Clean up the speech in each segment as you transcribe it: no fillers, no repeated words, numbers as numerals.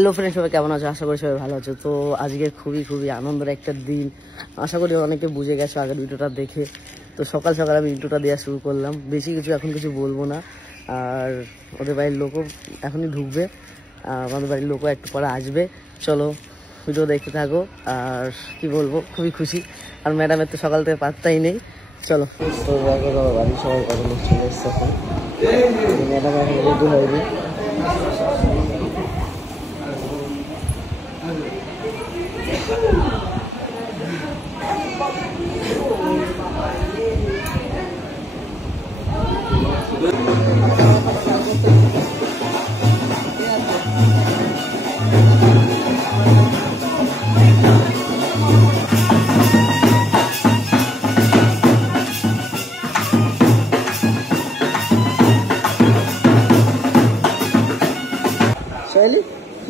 Hello friend, সবাই কেমন আছো? আশা করি সবাই ভালো আছো। তো আজকে খুবই আনন্দের একটা দিন। আশা করি অনেকে বুঝে গেছো আগের ভিডিওটা দেখে। তো সকাল সকাল আমি ইন্ট্রোটা দেওয়া শুরু করলাম। বেশি কিছু এখন কিছু বলবো না। আর ওদের বাড়ির লোকও এখনই ঢুকবে, আমাদের বাড়ির লোকও একটু পরে আসবে। চলো ভিডিও দেখতে থাকো। আর কি বলবো, খুবই খুশি। আর ম্যাডামের তো সকাল থেকে পাত্তাই নেই। চলো, তো বাড়ির সবাই কত লোক চলে এসছে। এখন ম্যাডাম এখন রেডি হয়নি।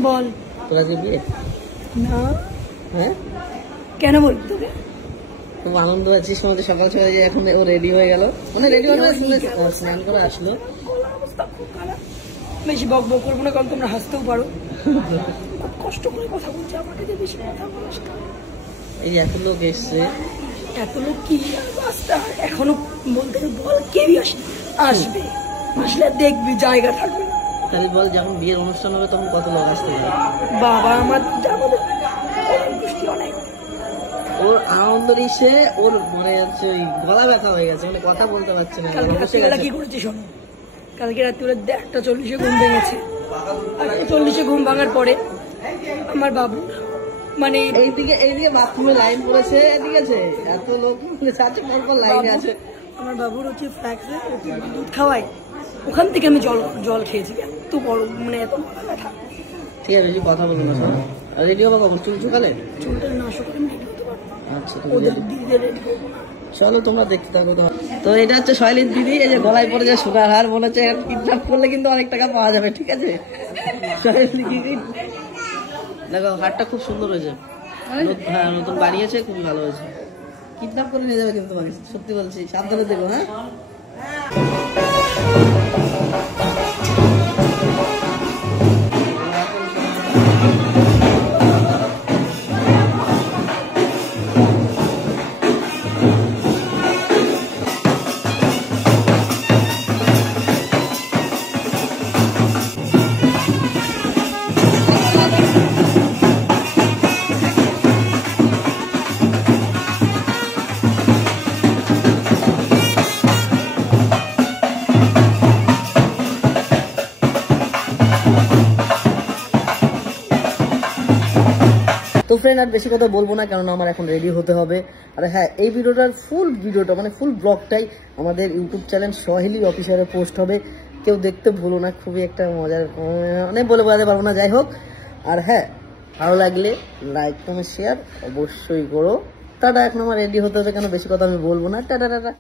বল, তোরা যে বিয়ে না হ্যাঁ কেন বলবি তোকে? খুব আনন্দ আছিস আমাদের সকাল সকাল যে এখন ও রেডি হয়ে গেল, মানে রেডি হয়ে স্নান করে আসলো। বেশি বক বক করবো না, কারণ তোমরা হাসতেও পারো। খুব কষ্ট করে কথা বলছি, আমাকে যে বেশি কথা বলিস না। এই যে এত লোক এসছে, এত লোক কি রাস্তা এখনো বলতে বল, কেউই আসবে, আসলে দেখবি জায়গা থাকবে। তাহলে বল, যখন বিয়ের অনুষ্ঠান হবে তখন কত লোক আসতে পারে? বাবা আমার অনেক ওর আনন্দ এসে ওর মনে হচ্ছে গলা ব্যথা হয়ে গেছে, মানে কথা বলতে পারছে না। কালকে রাত্রিবেলা কি করেছি শোনো, কালকে রাত্রিবেলা 1:40 ঘুম ভেঙেছে। 1:40 ঘুম ভাঙার পরে আমার বাবু মানে এইদিকে বাথরুমে লাইন পড়েছে, ঠিক আছে, এত লোক পরপর লাইনে আছে। আমার বাবুর হচ্ছে ফ্ল্যাক্সে দুধ খাওয়াই, ওখান থেকে আমি জল খেয়েছি। এত বড় মানে এত মাথা ব্যথা। ঠিক আছে, বেশি কথা বলবো না। সব রেডি হবো কখন? চুল চুকালে চুলটা না শুকালে আমি রেডি হতে পারবো। আচ্ছা, ওদের দিদিদের রেডি করবো না। চলো তোমরা দেখতে থাকো। তো এটা হচ্ছে শৈলীর দিদি। এই যে গলায় পরে যে সুগার হার, মনে হচ্ছে কিডন্যাপ করলে কিন্তু অনেক টাকা পাওয়া যাবে, ঠিক আছে। দেখো হারটা খুব সুন্দর হয়েছে। হ্যাঁ, নতুন বানিয়েছে, খুবই ভালো হয়েছে। কিডন্যাপ করে নিয়ে যাবে কিন্তু তোমাকে, সত্যি বলছি, সাবধানে দেখো। হ্যাঁ, তো ফ্রেন্ড আর বেশি কথা বলবো না, কারণ আমার এখন রেডি হতে হবে। আর হ্যাঁ, এই ভিডিওটার ফুল ভিডিওটা মানে ফুল ব্লগটাই আমাদের ইউটিউব চ্যানেল সোহেলি অফিসিয়ালে পোস্ট হবে। কেউ দেখতে ভুলো না, খুবই একটা মজার, অনেক বলে বোঝাতে পারবো না, যাই হোক। আর হ্যাঁ, ভালো লাগলে লাইক কমেন্ট শেয়ার অবশ্যই করো। টাটা। এখন আমার রেডি হতে হবে, কেন বেশি কথা আমি বলবো না। Tata tata.